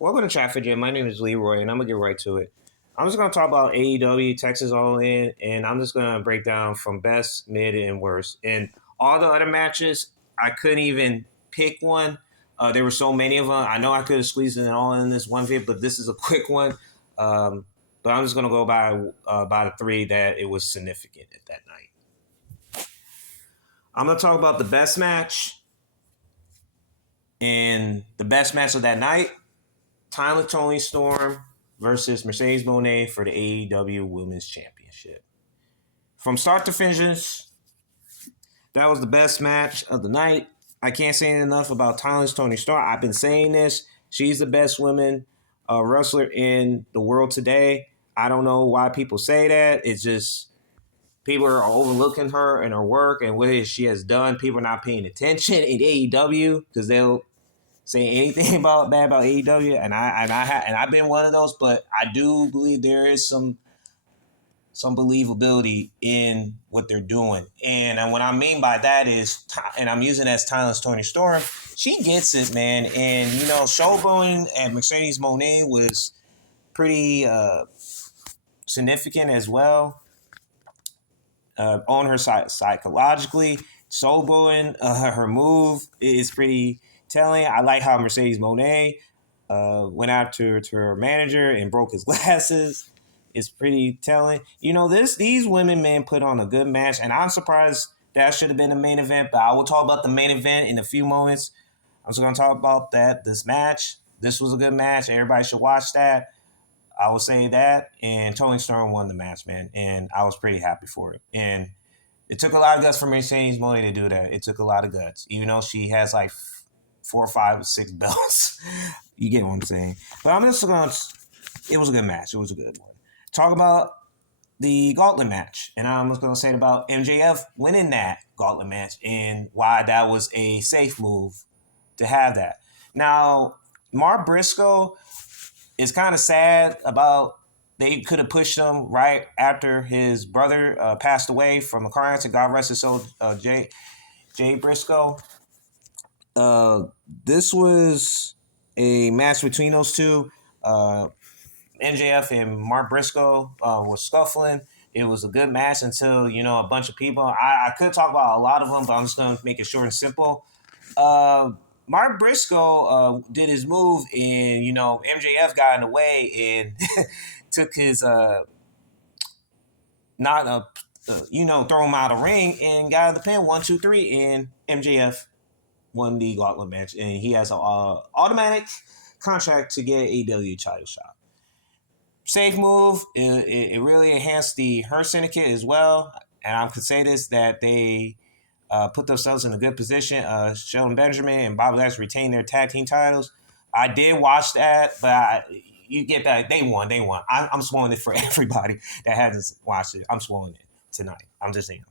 Welcome to Traffic Jam. My name is Leroy, and I'm gonna get right to it. I'm just gonna talk about AEW, Texas All In, and I'm just gonna break down from best, mid, and worst. And all the other matches, I couldn't even pick one. There were so many of them. I know I could have squeezed it all in this one vid, but this is a quick one. Um, but I'm just gonna go by the three that it was significant at that night. I'm gonna talk about the best match, and the best match of that night Tyler Tony Storm versus Mercedes Moné for the AEW Women's Championship. From start to finish, that was the best match of the night. I can't say enough about Tyler Tony Storm. I've been saying this. She's the best women wrestler in the world today. I don't know why people say that. It's just people are overlooking her and her work and what she has done. People are not paying attention in AEW because they'll say anything about bad about AEW, and I've been one of those, but I do believe there is some believability in what they're doing, and what I mean by that is, and I'm using as Tyler's Tony Storm, she gets it, man, and showboating at Mercedes Moné was pretty significant as well on her side psychologically. Showboating her move is pretty telling. I like how Mercedes Moné went out to her manager and broke his glasses. It's pretty telling. These women, man, put on a good match, and I'm surprised that should have been the main event, but I will talk about the main event in a few moments. I'm just going to talk about this match. This was a good match. Everybody should watch that. I will say that. And Tony Storm won the match, man, and I was pretty happy for it. And it took a lot of guts for Mercedes Moné to do that. It took a lot of guts, even though she has like 4, 5, 6 belts. You get what I'm saying. But I'm just going to, it was a good match. It was a good one. Talk about the gauntlet match. And I'm just going to say about MJF winning that gauntlet match and why that was a safe move to have that. Now, Mark Briscoe is kind of sad about they could have pushed him right after his brother passed away from a car accident. God rest his soul, Jay Briscoe. This was a match between those two. MJF and Mark Briscoe was scuffling. It was a good match until, a bunch of people. I could talk about a lot of them, but I'm just going to make it short and simple. Mark Briscoe did his move, and, MJF got in the way and took his, throw him out of the ring and got in the pin 1, 2, 3, and MJF won the gauntlet match, and he has an automatic contract to get a AEW title shot. Safe move. It really enhanced the Hurt Syndicate as well, and I could say this that they put themselves in a good position. Shelton Benjamin and Bobby Lashley retained their tag team titles. I did watch that, but you get that they won. They won. I'm swallowing it for everybody that hasn't watched it. I'm swallowing it tonight. I'm just saying.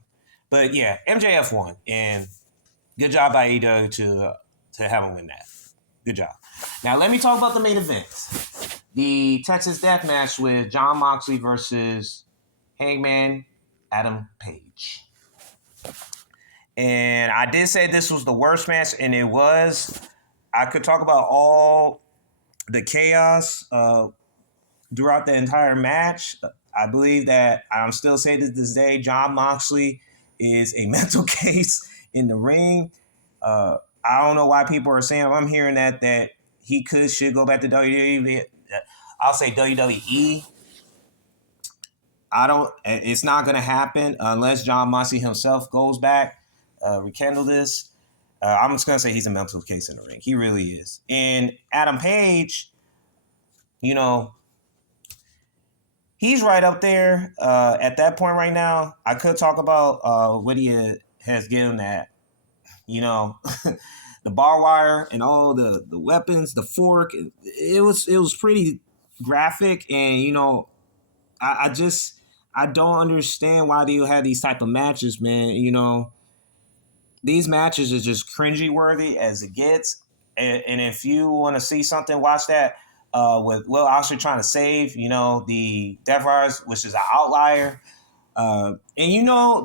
But yeah, MJF won, and good job by AEW to have him win that. Good job. Now let me talk about the main event. The Texas Death Match with Jon Moxley versus Hangman Adam Page. And I did say this was the worst match, and it was. I could talk about all the chaos throughout the entire match. I believe that I'm still saying to this day, Jon Moxley is a mental case in the ring. I don't know why people are saying, I'm hearing that he should go back to WWE. I'll say WWE. It's not going to happen unless Jon Moxley himself goes back, rekindle this. I'm just going to say he's a mental case in the ring. He really is. And Adam Page, he's right up there at that point right now. I could talk about what he has given that, the barbed wire and all the weapons, the fork. It was pretty graphic, and I don't understand why do you have these type of matches, man. These matches are just cringy worthy as it gets. And if you want to see something, watch that with Will Ospreay trying to save, the Death Riders, which is an outlier. And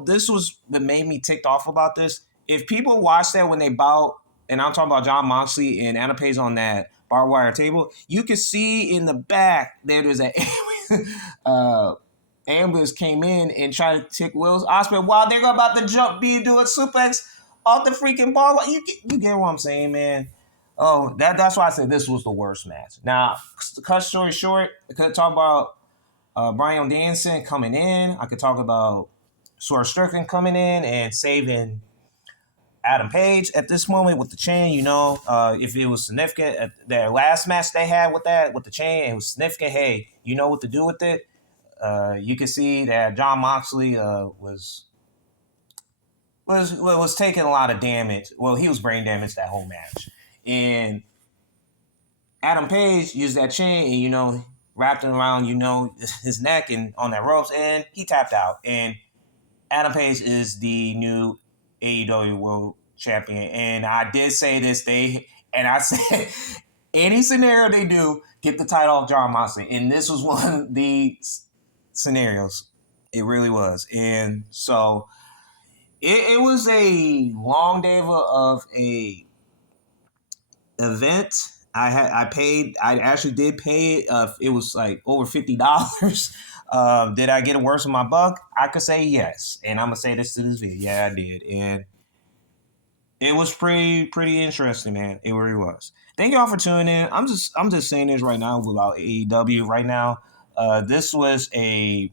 this was what made me ticked off about this. If people watch that when they bout, and I'm talking about Jon Moxley and Adam Page on that barbed wire table. You could see in the back there was an ambulance came in and tried to take Will's Ospreay while they're about to jump B and do a suplex off the freaking barbed wire. You get what I'm saying, man? Oh, that's why I said this was the worst match. Now, to cut story short, I could talk about Bryan Danielson coming in. I could talk about Swerve Strickland coming in and saving Adam Page at this moment with the chain. If it was significant at their last match they had with the chain, it was significant. Hey, you know what to do with it. You can see that Jon Moxley was taking a lot of damage. Well, he was brain damaged that whole match, and Adam Page used that chain and wrapped it around his neck and on that ropes, and he tapped out. And Adam Page is the new AEW World Champion. And I did say this, I said, any scenario they do, get the title off Jon Moxley. And this was one of the scenarios. It really was. And so it was a long day of a event. I actually did pay it. It was like over $50. Did I get a worse of my buck? I could say yes. And I'm going to say this to this video. Yeah, I did. And it was pretty interesting, man. It really was. Thank y'all for tuning in. I'm just saying this right now about AEW right now. This was I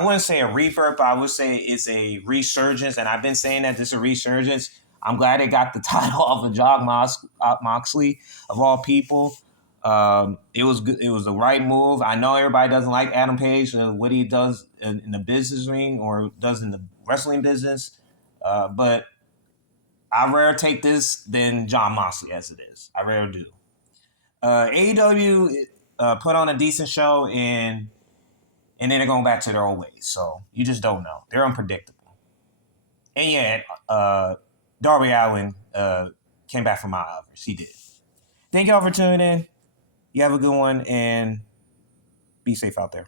wouldn't say a rebirth, but I would say it's a resurgence. And I've been saying that this is a resurgence. I'm glad they got the title off of Jon Moxley, of all people. It was good. It was the right move. I know everybody doesn't like Adam Page and what he does in the business ring or does in the wrestling business, but I'd rather take this than Jon Moxley as it is. I rather do. AEW put on a decent show and then they're going back to their old ways. So you just don't know. They're unpredictable. And yeah, Darby Allin came back from Mount Everest. He did. Thank y'all for tuning in. You have a good one and be safe out there.